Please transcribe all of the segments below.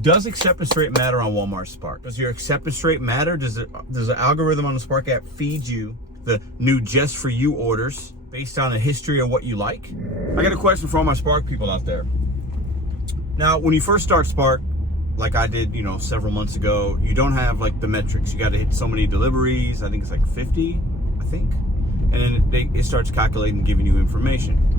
Does acceptance rate matter on Walmart Spark? Does your acceptance rate matter? Does the algorithm on the Spark app feed you the new just for you orders based on a history of what you like? I got a question for all my Spark people out there. Now, when you first start Spark, like I did, several months ago, you don't have like the metrics. You got to hit so many deliveries. I think it's like 50, I think. And then it starts calculating and giving you information.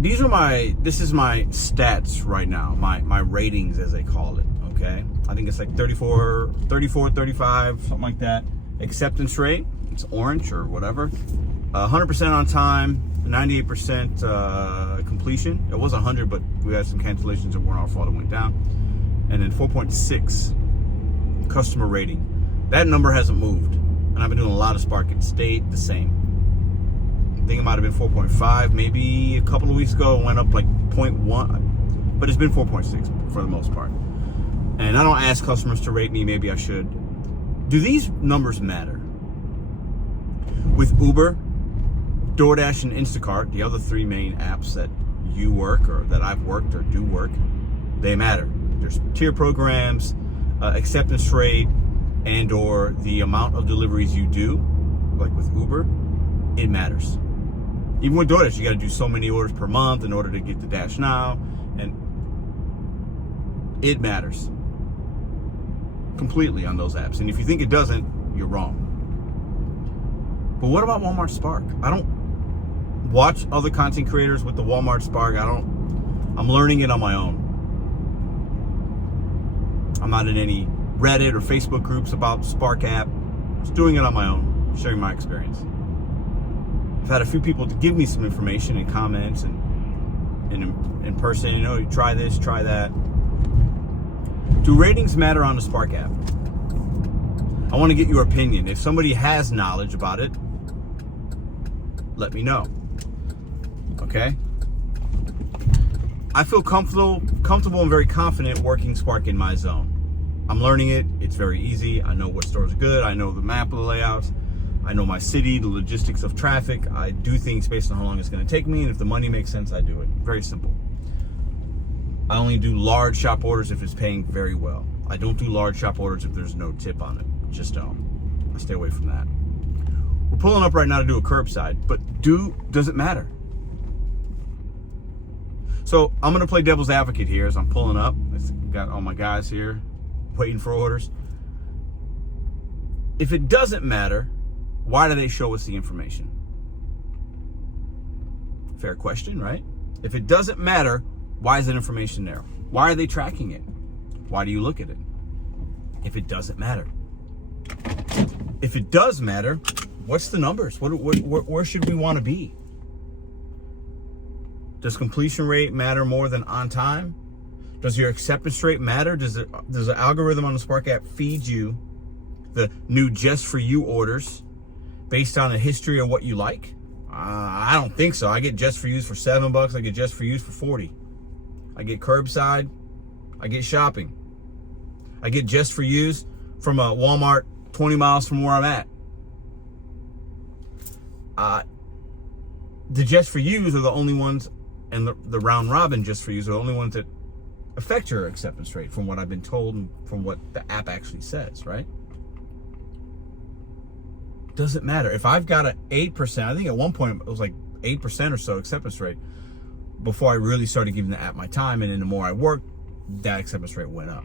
This is my stats right now, my ratings as they call it, okay? I think it's like 34, 35, something like that. Acceptance rate, it's orange or whatever. 100% on time, 98% completion. It was 100, but we had some cancellations that weren't our fault, it went down. And then 4.6 customer rating. That number hasn't moved. And I've been doing a lot of Spark, it stayed the same. I think it might have been 4.5, maybe a couple of weeks ago it went up like 0.1, but it's been 4.6 for the most part. And I don't ask customers to rate me, maybe I should. Do these numbers matter? With Uber, DoorDash, and Instacart, the other three main apps that you work or that I've worked or do work, they matter. There's tier programs, acceptance rate, and or the amount of deliveries you do, like with Uber, it matters. Even with DoorDash, you got to do so many orders per month in order to get the Dash Now, and it matters completely on those apps. And if you think it doesn't, you're wrong. But what about Walmart Spark? I don't watch other content creators with the Walmart Spark. I'm learning it on my own. I'm not in any Reddit or Facebook groups about Spark app. Just doing it on my own, sharing my experience. I've had a few people to give me some information in comments and in person, you try this, try that. Do ratings matter on the Spark app? I want to get your opinion. If somebody has knowledge about it, let me know. Okay? I feel comfortable and very confident working Spark in my zone. I'm learning it. It's very easy. I know what stores are good. I know the map of the layouts. I know my city, the logistics of traffic. I do things based on how long it's going to take me, and if the money makes sense, I do it. Very simple. I only do large shop orders if it's paying very well. I don't do large shop orders if there's no tip on it. Just don't. I stay away from that. We're pulling up right now to do a curbside, but does it matter? So I'm going to play devil's advocate here as I'm pulling up. I've got all my guys here waiting for orders. If it doesn't matter, why do they show us the information? Fair question, right? If it doesn't matter, why is that information there? Why are they tracking it? Why do you look at it? If it doesn't matter. If it does matter, what's the numbers? Where should we want to be? Does completion rate matter more than on time? Does your acceptance rate matter? Does the algorithm on the Spark app feed you the new just for you orders based on a history of what you like? I don't think so. I get just for yous for $7. I get just for yous for 40. I get curbside. I get shopping. I get just for yous from a Walmart 20 miles from where I'm at. The just for yous are the only ones, and the round robin just for yous are the only ones that affect your acceptance rate from what I've been told and from what the app actually says, right? Doesn't matter. If I've got an 8%, I think at one point it was like 8% or so acceptance rate before I really started giving the app my time, and then the more I worked, that acceptance rate went up.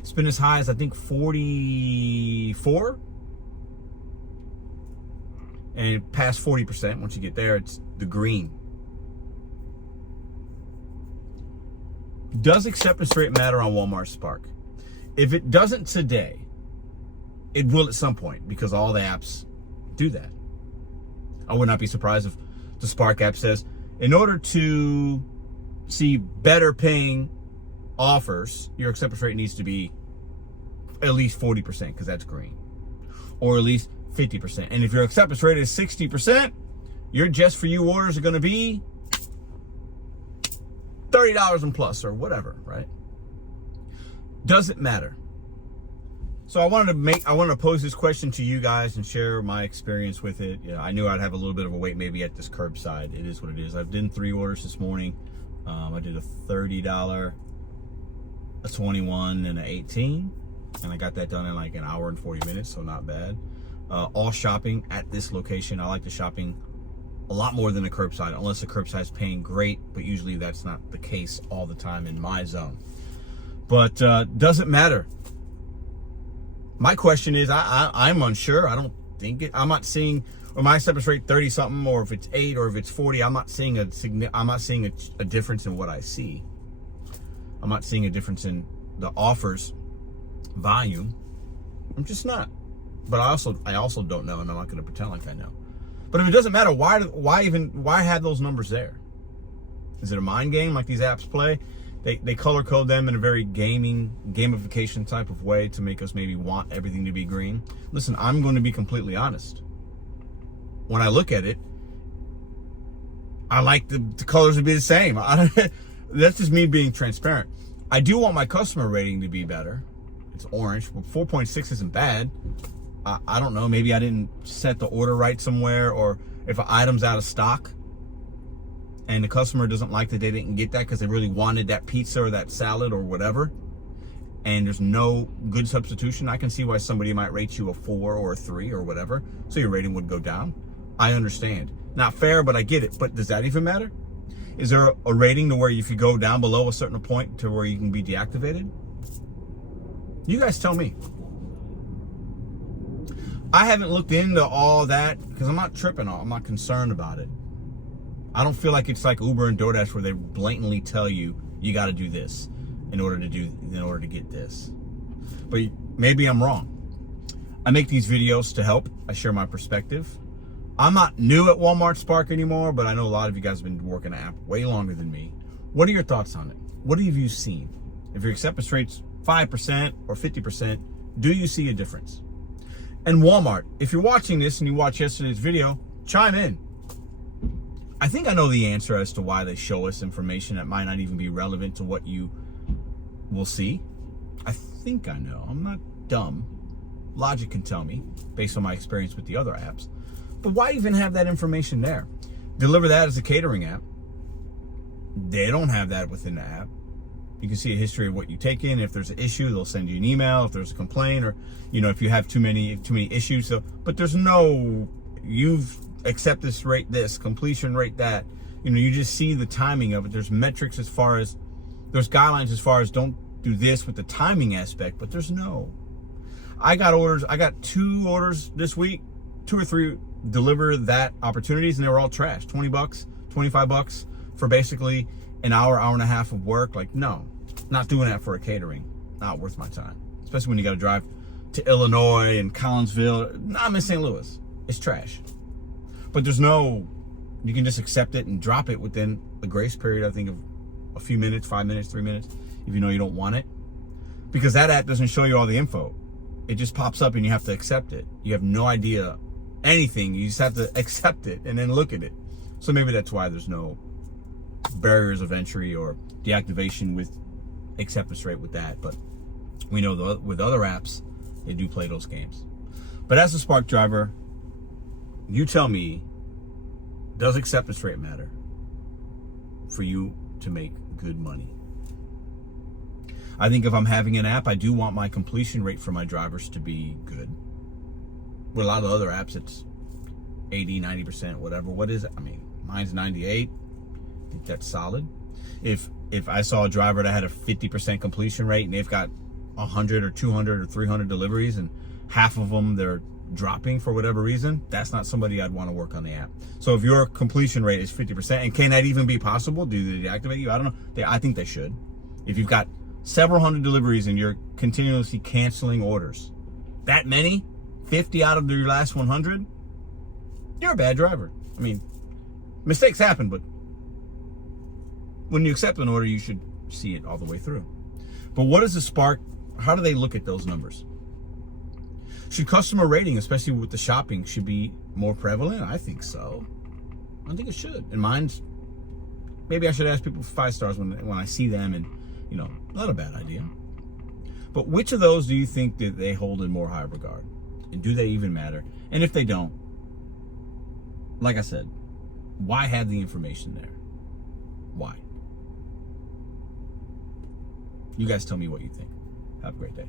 It's been as high as I think 44, and past 40%, once you get there, it's the green. Does acceptance rate matter on Walmart Spark? If it doesn't today, it will at some point, because all the apps do that. I would not be surprised if the Spark app says, in order to see better paying offers, your acceptance rate needs to be at least 40%, because that's green, or at least 50%. And if your acceptance rate is 60%, your just for you orders are going to be $30 and plus, or whatever, right? Does it matter? So I wanted to pose this question to you guys and share my experience with it. I knew I'd have a little bit of a wait maybe at this curbside. It is what it is. I've done 3 orders this morning. I did a $30 a 21 and an 18, and I got that done in like an hour and 40 minutes, so not bad. All shopping at this location. I like the shopping a lot more than the curbside, unless the curbside is paying great, but usually that's not the case all the time in my zone. But doesn't matter. My question is, I'm unsure. I don't think it. I'm not seeing, or my acceptance rate 30 something, or if it's 8, or if it's 40. I'm not seeing a difference in what I see. I'm not seeing a difference in the offers volume. I'm just not. But I also don't know, and I'm not going to pretend like I know. But if it doesn't matter, why have those numbers there? Is it a mind game like these apps play? They color code them in a very gamification type of way to make us maybe want everything to be green. Listen, I'm going to be completely honest. When I look at it, I like the colors to be the same. That's just me being transparent. I do want my customer rating to be better. It's orange. Well, 4.6 isn't bad. I don't know. Maybe I didn't set the order right somewhere, or if an item's out of stock and the customer doesn't like that they didn't get that because they really wanted that pizza or that salad or whatever, and there's no good substitution, I can see why somebody might rate you a 4 or a 3 or whatever, so your rating would go down. I understand. Not fair, but I get it. But does that even matter? Is there a rating to where if you go down below a certain point to where you can be deactivated? You guys tell me. I haven't looked into all that because I'm not tripping on. I'm not concerned about it. I don't feel like it's like Uber and DoorDash where they blatantly tell you got to do this in order to get this. But maybe I'm wrong. I make these videos to help. I share my perspective. I'm not new at Walmart Spark anymore, but I know a lot of you guys have been working the app way longer than me. What are your thoughts on it? What have you seen? If your acceptance rate's 5% or 50%, do you see a difference? And Walmart, if you're watching this and you watched yesterday's video, chime in. I think I know the answer as to why they show us information that might not even be relevant to what you will see. I think I know. I'm not dumb. Logic can tell me based on my experience with the other apps. But why even have that information there? Deliver that as a catering app. They don't have that within the app. You can see a history of what you take in. If there's an issue, they'll send you an email. If there's a complaint, or if you have too many issues. So, but there's no accept this rate, this completion rate, that. You just see the timing of it. There's metrics there's guidelines as far as don't do this with the timing aspect. But there's no. I got 2 orders this week, 2 or 3 deliver that opportunities, and they were all trash. $20, $25 for basically an hour and a half of work. Like, no, not doing that for a catering. Not worth my time. Especially when you got to drive to Illinois and Collinsville. No, I'm in St. Louis. It's trash. But there's no, you can just accept it and drop it within the grace period, I think, of a few minutes, 5 minutes, 3 minutes, if you know you don't want it. Because that app doesn't show you all the info. It just pops up and you have to accept it. You have no idea anything. You just have to accept it and then look at it. So maybe that's why there's no barriers of entry or deactivation with acceptance rate with that. But we know with other apps, they do play those games. But as a Spark driver, you tell me, does acceptance rate matter for you to make good money? I think if I'm having an app, I do want my completion rate for my drivers to be good. With a lot of other apps, it's 80, 90%, whatever. What is it? I mean, mine's 98. I think that's solid. If I saw a driver that had a 50% completion rate and they've got 100 or 200 or 300 deliveries and half of them they're dropping for whatever reason, that's not somebody I'd want to work on the app. So if your completion rate is 50%, and can that even be possible? Do they deactivate you? I don't know. I think they should. If you've got several hundred deliveries and you're continuously canceling orders, that many, 50 out of your last 100, you're a bad driver. I mean, mistakes happen, but when you accept an order, you should see it all the way through. But what is the Spark? How do they look at those numbers? Should customer rating, especially with the shopping, should be more prevalent? I think so. I think it should. And mine's, maybe I should ask people for 5 stars when I see them, and not a bad idea. But which of those do you think that they hold in more high regard? And do they even matter? And if they don't, like I said, why have the information there? Why? You guys tell me what you think. Have a great day.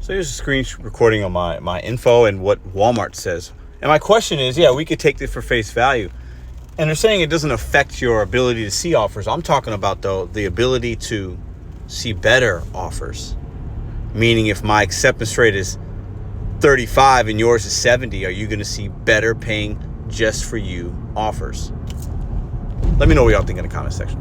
So here's a screen recording of my info and what Walmart says. And my question is, yeah, we could take this for face value. And they're saying it doesn't affect your ability to see offers. I'm talking about, though, the ability to see better offers. Meaning if my acceptance rate is 35 and yours is 70, are you going to see better paying just for you offers? Let me know what y'all think in the comment section.